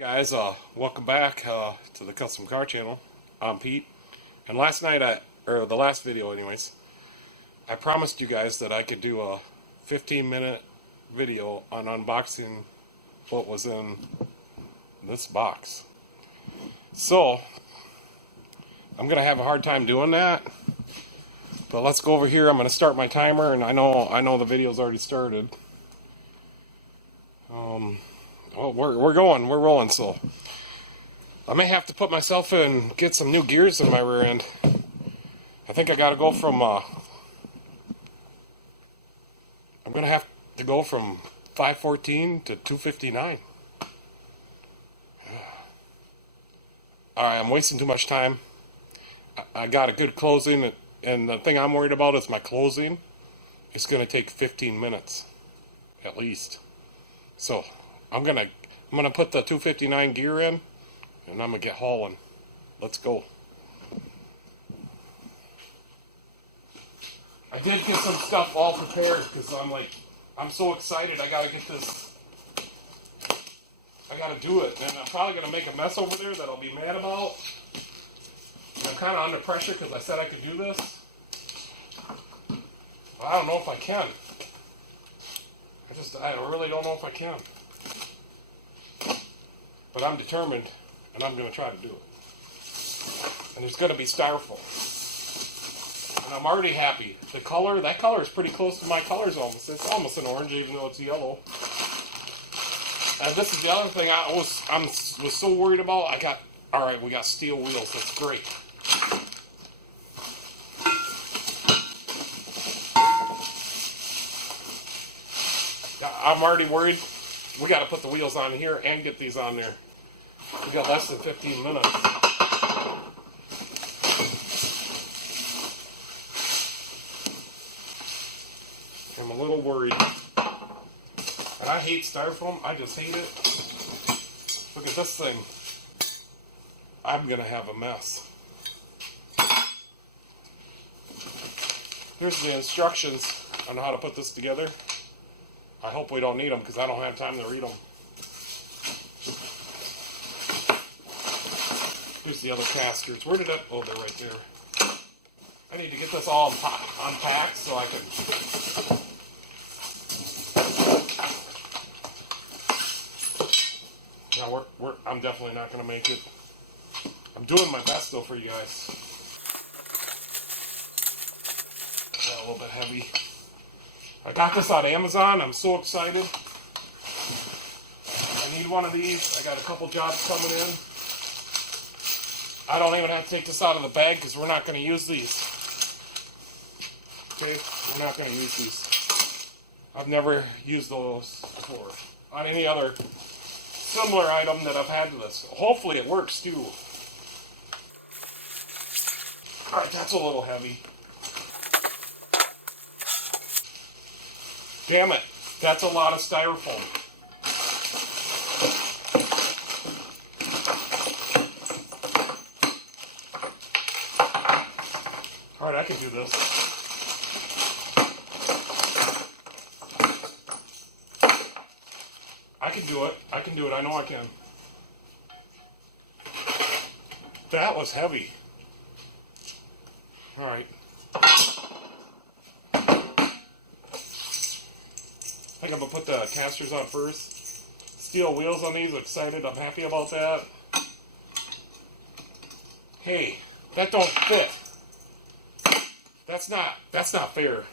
Guys, welcome back to the Custom Car Channel. I'm Pete, and last night, or the last video anyways, I promised you guys that I could do a 15-minute video on unboxing what was in this box. So, I'm going to have a hard time doing that, but let's go over here. I'm going to start my timer, and I know the video's already started. Well, we're rolling, so I may have to put myself in, get some new gears in my rear end. I think I gotta go from, I'm gonna have to go from 514 to 259. Alright, I'm wasting too much time. I got a good closing, and the thing I'm worried about is my closing. It's gonna take 15 minutes, at least. So, I'm gonna put the 259 gear in, and I'm gonna get hauling. Let's go. I did get some stuff all prepared because I'm so excited. I gotta get this. I gotta do it, and I'm probably gonna make a mess over there that I'll be mad about. I'm kind of under pressure because I said I could do this. But I don't know if I can. I really don't know if I can. But I'm determined, and I'm going to try to do it. And there's going to be styrofoam. And I'm already happy. That color is pretty close to my colors almost. It's almost an orange, even though it's yellow. And this is the other thing I was so worried about. Alright, we got steel wheels. That's great. I'm already worried. We got to put the wheels on here and get these on there. We got less than 15 minutes. I'm a little worried. And I hate styrofoam. I just hate it. Look at this thing. I'm going to have a mess. Here's the instructions on how to put this together. I hope we don't need them because I don't have time to read them. Here's the other casters. Where did it? Oh, they're right there. I need to get this all unpacked so I can. Now I'm definitely not going to make it. I'm doing my best though for you guys. Got a little bit heavy. I got this on Amazon. I'm so excited. I need one of these. I got a couple jobs coming in. I don't even have to take this out of the bag because we're not going to use these. Okay? We're not going to use these. I've never used those before on any other similar item that I've had to this. Hopefully it works too. Alright, that's a little heavy. Damn it, that's a lot of styrofoam. Alright, I can do this. I can do it. I can do it. I know I can. That was heavy. Alright. I think I'm going to put the casters on first. Steel wheels on these, excited, I'm happy about that. Hey, that don't fit. That's not fair.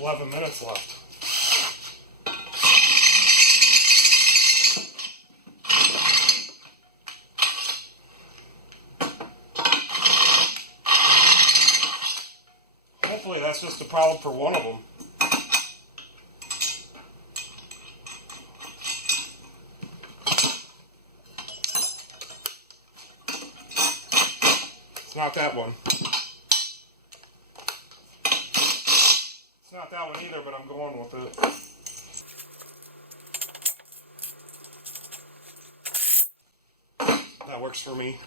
11 minutes left. Hopefully that's just a problem for one of them. It's not that one. It's not that one either, but I'm going with it. That works for me.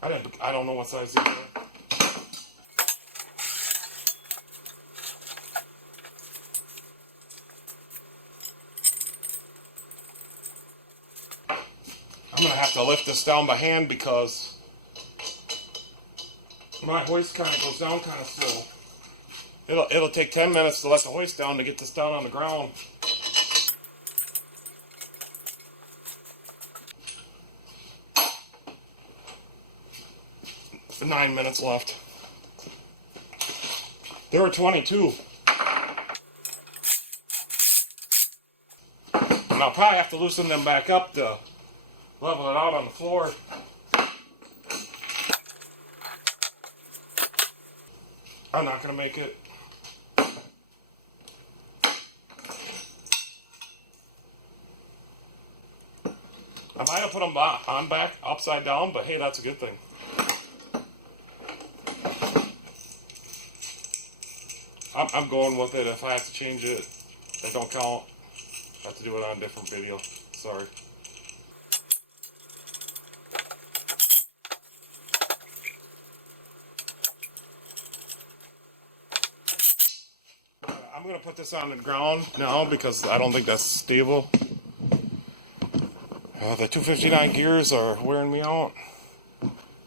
I don't know what size these are. I'm going to have to lift this down by hand because my hoist kind of goes down kind of slow. It'll take 10 minutes to let the hoist down to get this down on the ground. For 9 minutes left. There were 22. And I'll probably have to loosen them back up to level it out on the floor. I'm not going to make it. I might have put them on back upside down, but hey, that's a good thing. I'm going with it. If I have to change it, they don't count. I have to do it on a different video. Sorry. I'm going to put this on the ground now because I don't think that's stable. The 259 gears are wearing me out.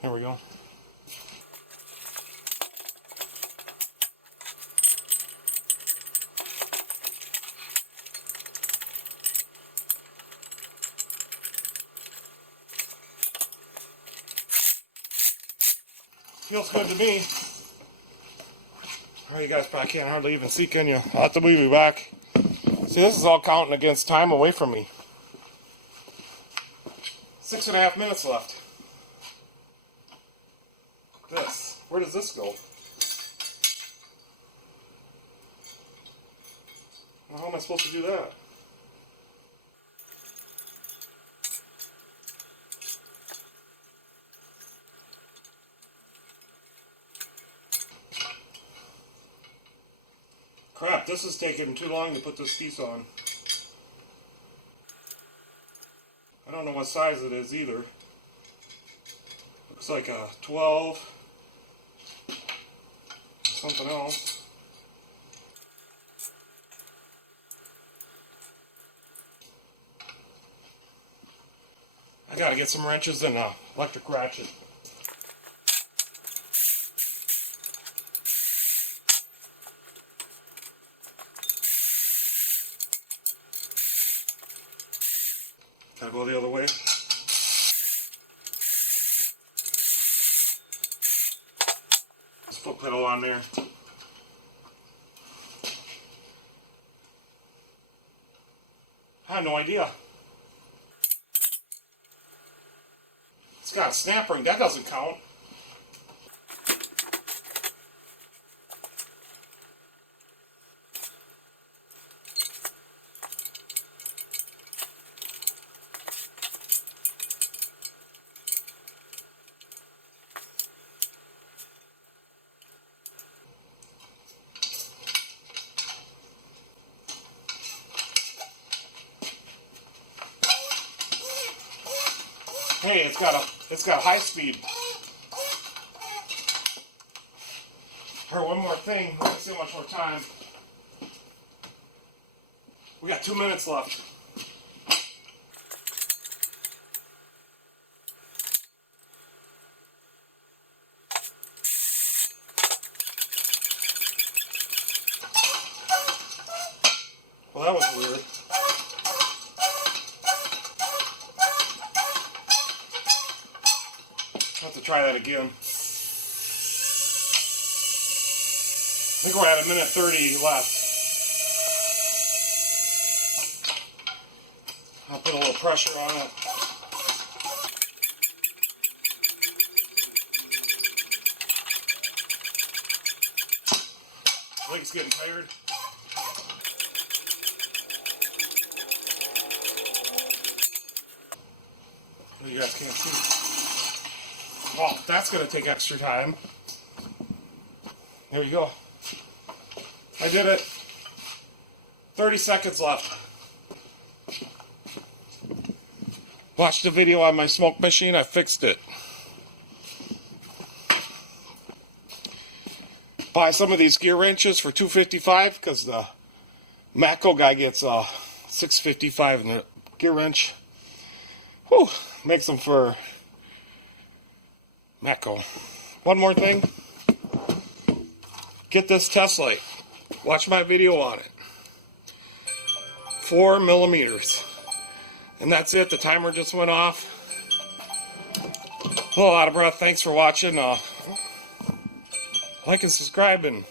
Here we go. Feels good to me. Oh, you guys probably can't hardly even see, can you? I'll have to move you back. See, this is all counting against time away from me. 6.5 minutes left. This. Where does this go? Well, how am I supposed to do that? Crap, this is taking too long to put this piece on. I don't know what size it is either. Looks like a 12. Something else. I gotta get some wrenches and an electric ratchet. Gotta go the other way. There's a foot pedal on there. I have no idea. It's got a snap ring. That doesn't count. Hey, it's got high speed. Here, one more thing. Let's see how much more time. We got 2 minutes left. Well, that was weird. I'll have to try that again. I think we're at 1:30 left. I'll put a little pressure on it. I think it's getting tired. You guys can't see. Well, that's going to take extra time. There you go. I did it. 30 seconds left. Watched the video on my smoke machine. I fixed it. Buy some of these gear wrenches for $255 because the Matco guy gets $655 in the gear wrench. Whew, makes them for Mecco. One more thing. Get this test light. Watch my video on it. 4 millimeters. And that's it. The timer just went off. A little out of breath. Thanks for watching. Like and subscribe, and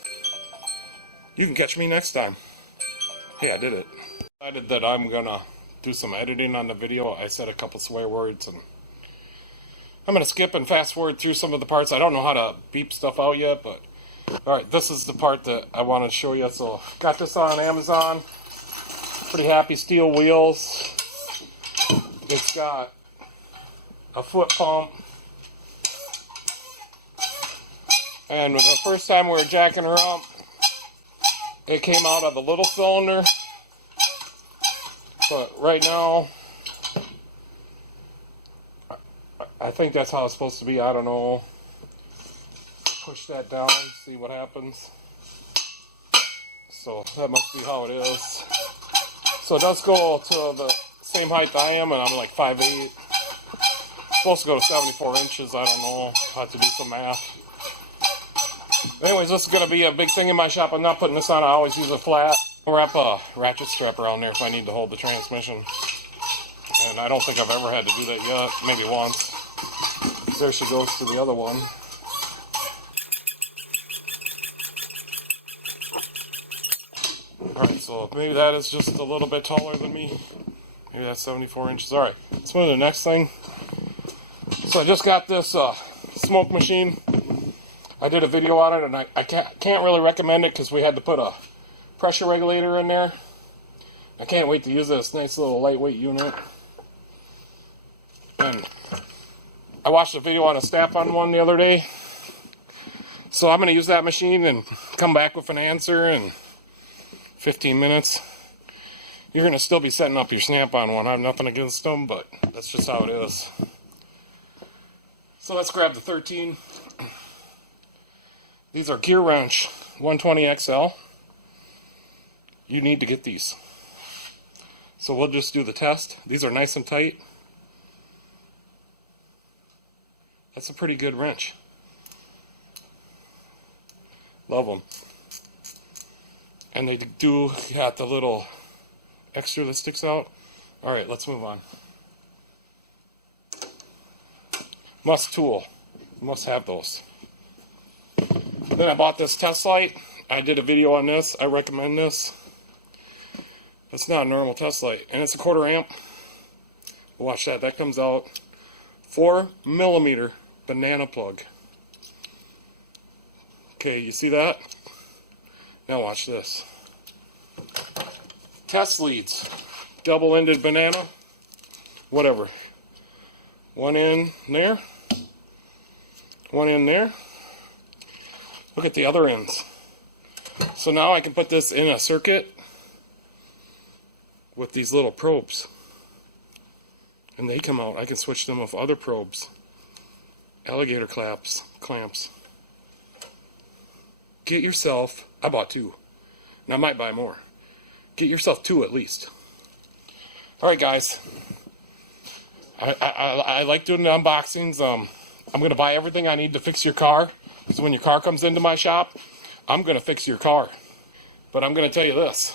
you can catch me next time. Hey, I did it. Decided that I'm gonna do some editing on the video. I said a couple swear words, and I'm gonna skip and fast forward through some of the parts. I don't know how to beep stuff out yet, but alright, this is the part that I want to show you. So, got this on Amazon. Pretty happy. Steel wheels. It's got a foot pump. And the first time we were jacking her up, it came out of the little cylinder. But right now, I think that's how it's supposed to be. I don't know. Push that down, see what happens. So that must be how it is. So it does go to the same height I am, and I'm like 5'8". Supposed to go to 74 inches. I don't know. I'll have to do some math. Anyways, this is going to be a big thing in my shop. I'm not putting this on. I always use a flat. I'll wrap a ratchet strap around there if I need to hold the transmission. And I don't think I've ever had to do that yet. Maybe once. There she goes to the other one. Alright, so maybe that is just a little bit taller than me. Maybe that's 74 inches. Alright, let's move to the next thing. So I just got this smoke machine. I did a video on it, and I can't really recommend it because we had to put a pressure regulator in there. I can't wait to use this nice little lightweight unit. And I watched a video on a Snap-on one the other day. So I'm going to use that machine and come back with an answer in 15 minutes. You're going to still be setting up your Snap-on one. I have nothing against them, but that's just how it is. So let's grab the 13. These are Gear Wrench 120 XL. You need to get these. So we'll just do the test. These are nice and tight. That's a pretty good wrench. Love them. And they do got the little extra that sticks out. Alright, let's move on. Must tool. Must have those. Then I bought this test light. I did a video on this. I recommend this. It's not a normal test light, and it's a 1/4 amp. Watch that. That comes out 4 millimeter banana plug. Okay, you see that? Now watch this. Test leads. Double-ended banana. Whatever. One in there. One in there. Look at the other ends. So now I can put this in a circuit with these little probes. And they come out. I can switch them with other probes. Alligator clamps. Get yourself, I bought 2. And I might buy more. Get yourself 2 at least. Alright guys. I like doing the unboxings. I'm going to buy everything I need to fix your car. So when your car comes into my shop, I'm going to fix your car. But I'm going to tell you this.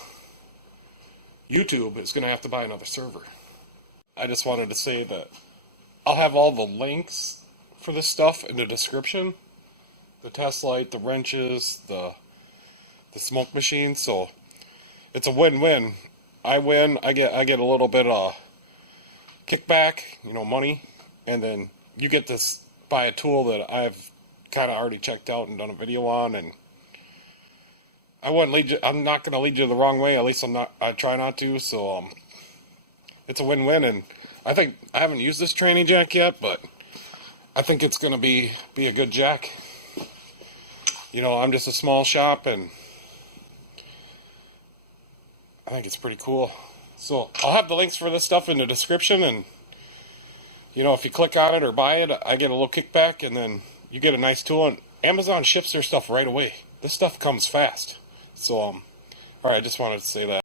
YouTube is going to have to buy another server. I just wanted to say that I'll have all the links for this stuff in the description. The test light, the wrenches, the smoke machine. So it's a win-win. I win. I get a little bit of kickback, money. And then you get to buy a tool that I've kind of already checked out and done a video on, and I'm not going to lead you the wrong way. At least I try not to. So it's a win-win, and I think I haven't used this tranny jack yet, but I think it's going to be a good jack. I'm just a small shop, and I think it's pretty cool. So I'll have the links for this stuff in the description, and if you click on it or buy it, I get a little kickback, and then you get a nice tool, and Amazon ships their stuff right away. This stuff comes fast. So, alright, I just wanted to say that.